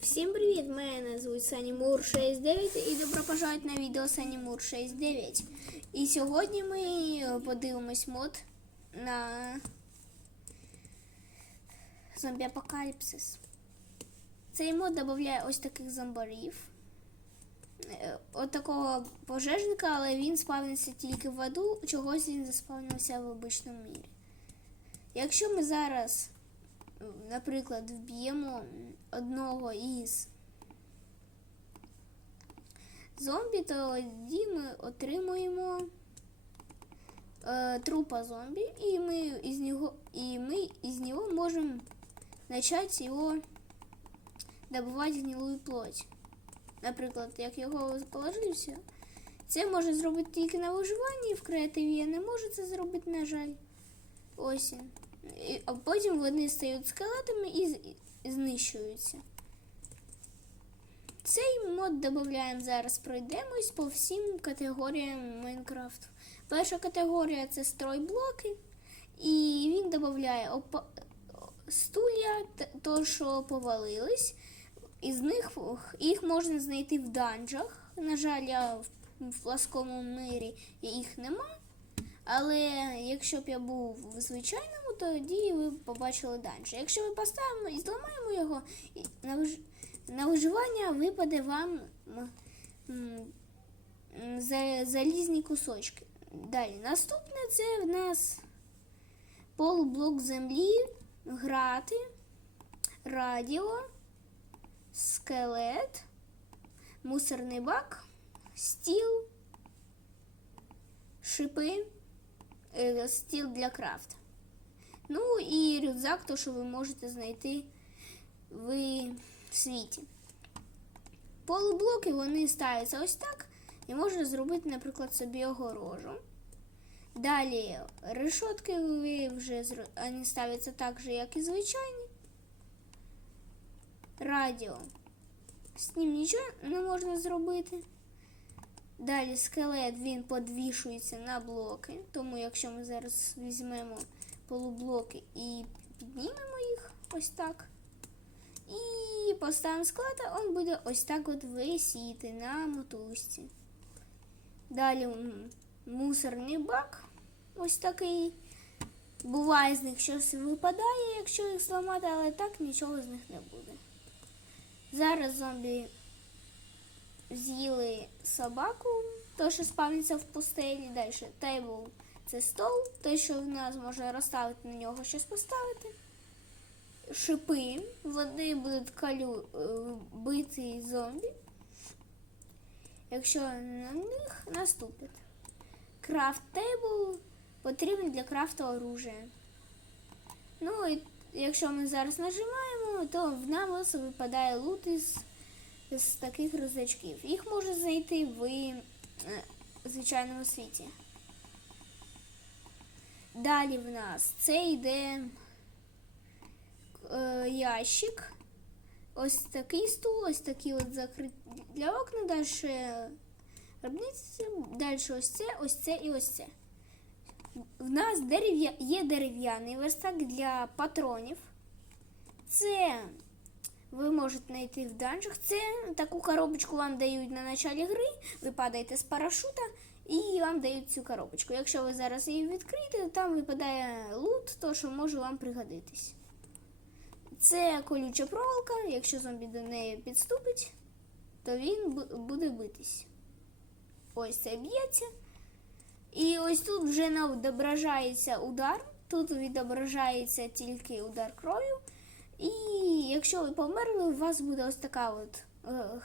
Всім привіт! Мене звуть Сані Мур 69 і добро пожаловать на відео Сані Мур 69. І сьогодні ми подивимось мод на зомбі апокаліпсис. Цей мод додає ось таких зомбарів. Е, От такого пожежника, але він спавниться тільки в аду, чогось він заспавнився в обичному мірі. Якщо ми зараз наприклад, вб'ємо одного із зомбі, тоді ми отримуємо е, трупа зомбі, і ми із нього, і ми із нього можемо почати його добувати гнилую плоть. Наприклад, як його положився, це може зробити тільки на виживанні в креативі. Я не можу це зробити, на жаль. Ось. А потім вони стають скелетами і, знищуються. Цей мод додаємо зараз, пройдемось по всім категоріям Майнкрафту. Перша категорія це стройблоки, і він додає стулья, то, що повалились. Із них їх можна знайти в данжах. На жаль, я в, в пласкому мирі їх нема. Але якщо б я був в звичайному, тоді ви побачили данж. Якщо ми поставимо і зламаємо його, на, виж... на виживання випаде вам залізні кусочки. Далі, наступне це в нас полублок землі, грати, радіо, скелет, мусорний бак, стіл, шипи е, стіл для крафта. Ну і рюкзак, то що ви можете знайти в світі. Полублоки вони ставляться ось так, і можна зробити, наприклад, собі огорожу. Далі решотки ви вже вони ставляться так же, як і звичайні. Радіо. З ним нічого не можна зробити. Далі скелет він подвішується на блоки, тому якщо ми зараз візьмемо полублоки і піднімемо їх ось так. І поставимо склад, а він буде ось так от висіти на мотузці. Далі мусорний бак. Ось такий. Буває з них щось випадає, якщо їх зламати, але так нічого з них не буде. Зараз зомбі з'їли собаку, то, що спавниться в пустелі. Далі тейбл це стол, той, що в нас можна розставити на нього щось поставити. Шипи, вони будуть калю е, бити зомбі. Якщо на них наступить. Крафт тейбл потрібен для крафту оружия. Ну і якщо ми зараз нажимаємо, то в нас випадає лут із з таких рюкзачків. Їх можна знайти в е, звичайному світі. Далі в нас це йде е, ящик. Ось такий стул, ось такі от закриті для окна, далі гробниця, далі ось це, ось це і ось це. В нас дерев'я... є дерев'яний верстак для патронів. Це ви можете знайти в данжах. Це таку коробочку вам дають на началі гри. Ви падаєте з парашута і вам дають цю коробочку. Якщо ви зараз її відкриєте, то там випадає лут, то що може вам пригодитись. Це колюча проволока. Якщо зомбі до неї підступить, то він буде битись. Ось це б'ється. І ось тут вже не відображається удар. Тут відображається тільки удар кров'ю. І якщо ви померли, у вас буде ось така от е,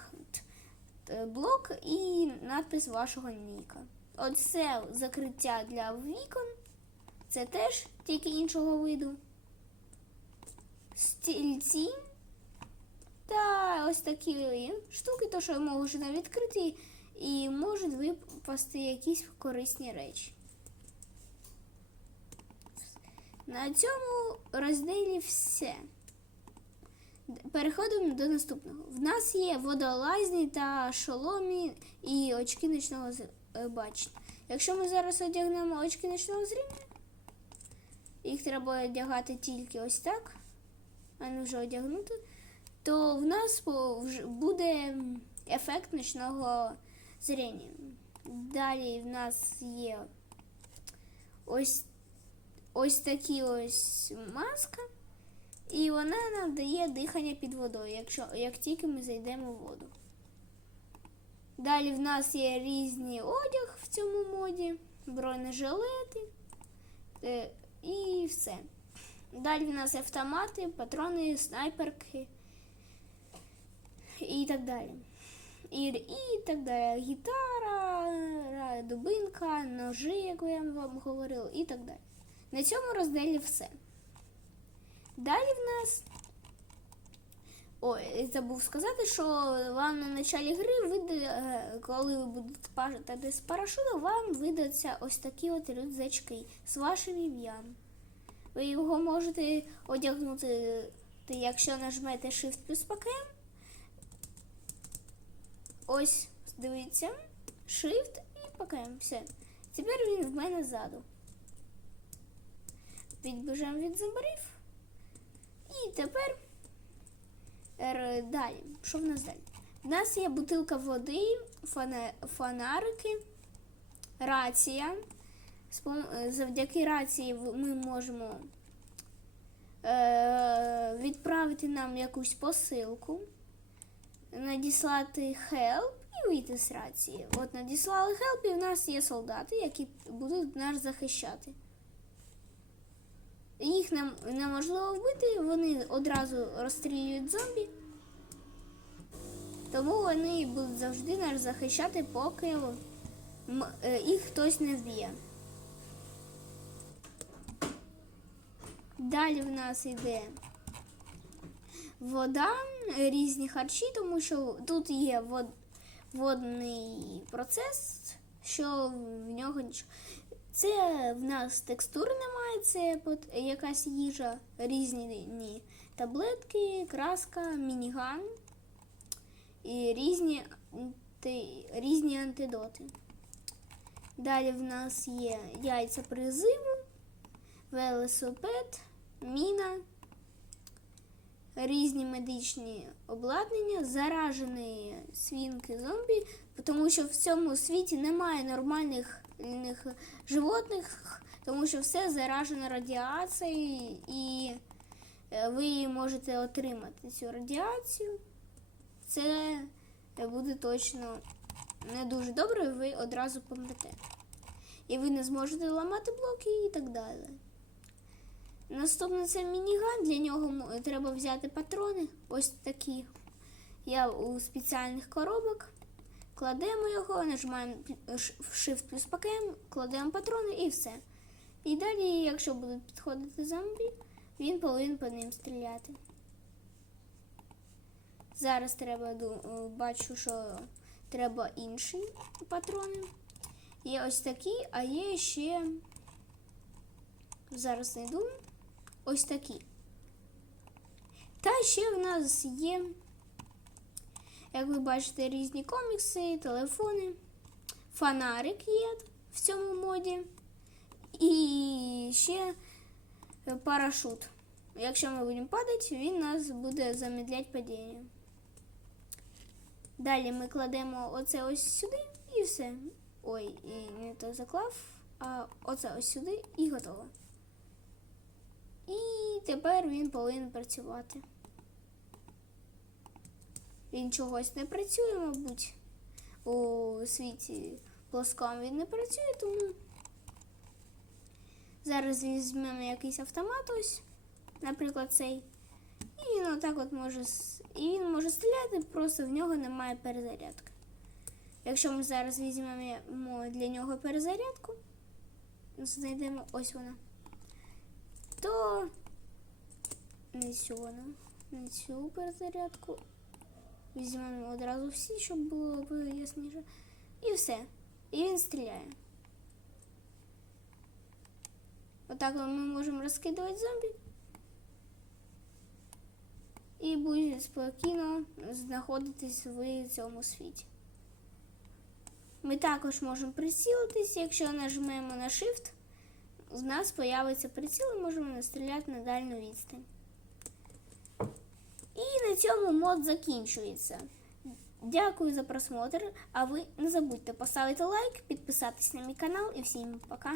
блок і надпис вашого ніка. Оце закриття для вікон. Це теж тільки іншого виду. Стільці. Та ось такі штуки, то що можна відкрити і можуть випасти якісь корисні речі. На цьому розділі все. Переходимо до наступного. В нас є водолазні та шоломі і очки ночного е, бачення. Якщо ми зараз одягнемо очки ночного зріння, їх треба одягати тільки ось так, а не вже одягнути, то в нас буде ефект ночного зрення. Далі в нас є ось, ось такі ось маска, і вона нам дає дихання під водою, якщо, як тільки ми зайдемо в воду. Далі в нас є різні одяг в цьому моді, бронежилети е, і все. Далі в нас автомати, патрони, снайперки і так далі. І, і так далі. Гітара, дубинка, ножи, як я вам говорила, і так далі. На цьому розділі все. Далі в нас. Ой, забув сказати, що вам на початку гри вида, е, коли ви будете падати з парашуту, вам видаться ось такі от рюкзачки з вашим ім'ям. Ви його можете одягнути, якщо нажмете Shift плюс ПКМ. Ось, дивіться, Shift і ПКМ. Все. Тепер він в мене ззаду. Відбіжемо від зубарів. І тепер Р- далі. Що в нас далі? У нас є бутилка води, фонарики, рація. Е, Завдяки рації ми можемо е- відправити нам якусь посилку, надіслати help і вийти з рації. От надіслали help, і в нас є солдати, які будуть нас захищати. Їх не, неможливо вбити, вони одразу розстрілюють зомбі. Тому вони будуть завжди нас захищати, поки е, їх хтось не вб'є. Далі в нас йде вода, різні харчі, тому що тут є вод- водний процес, що в нього нічого. Це в нас текстур немає, це якась їжа, різні таблетки, краска, мініган і різні, різні антидоти. Далі в нас є яйця призиву, велосипед, міна, різні медичні обладнання, заражені свінки зомбі, тому що в цьому світі немає нормальних них животних, тому що все заражено радіацією, і е, ви можете отримати цю радіацію. Це буде точно не дуже добре, ви одразу помрете. І ви не зможете ламати блоки і так далі. Наступне це мініган. Для нього треба взяти патрони. Ось такі. Я у спеціальних коробок. Кладемо його, нажимаємо Shift плюс ПКМ, кладемо патрони і все. І далі, якщо будуть підходити зомбі, він повинен по ним стріляти. Зараз треба е, бачу, що треба інші патрони. Є ось такі, а є ще. Зараз знайду. Ось такі. Та ще в нас є, як ви бачите, різні комікси, телефони. Фонарик є в цьому моді. І ще парашут. Якщо ми будемо падати, він нас буде замедляти падіння. Далі ми кладемо оце ось сюди і все. Ой, і не то заклав, а оце ось сюди і готово. І тепер він повинен працювати. Він чогось не працює, мабуть. У світі плоскому він не працює, тому зараз візьмемо якийсь автомат ось, наприклад, цей. І він отак от може і він може стріляти, просто в нього немає перезарядки. Якщо ми зараз візьмемо для нього перезарядку, знайдемо ось вона, то не цю вона, не цю перезарядку. Візьмемо одразу всі, щоб було ясніше. І все. І він стріляє. Отак ми можемо розкидувати зомбі. І буде спокійно знаходитись в цьому світі. Ми також можемо прицілитись, якщо нажмемо на Shift, в нас з'явиться приціл і можемо настріляти на дальню відстань. І на цьому мод закінчується. Дякую за просмотр. А ви не забудьте поставити лайк, підписатись на мій канал і всім пока.